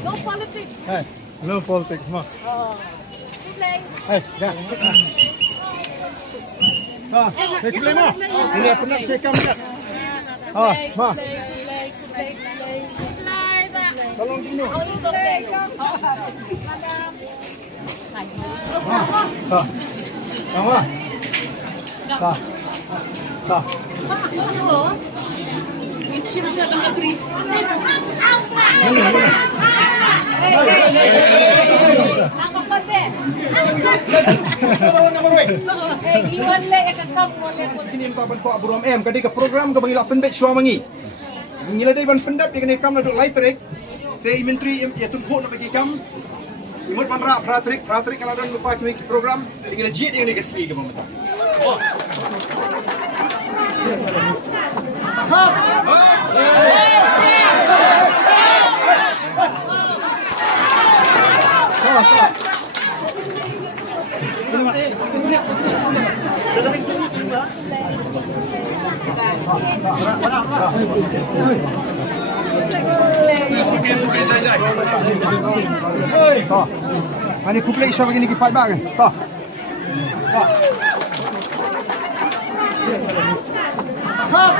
No politics. Hey, no politics, ma. Hey, ya. Saya play ma. Ini apa nak saya kamera? Ma. Tolong dulu. Sama. Mynsiem siya ng agree. Iwan le ikakam mo le. Kini pa ban ko abram em kadi ka program ka bangila pendet suwa mangi. Ngila dai ban pendat ikani kam na duk laitrik. Te imentri ya tunko na bagi kam. Imut ban ra pratrik kala dan lupa kami program ngila jit ngini ka sli ka mamata. Oh. Hop. Sino ma? Ani kuplek siya begini kipat bag. Ta. Hop.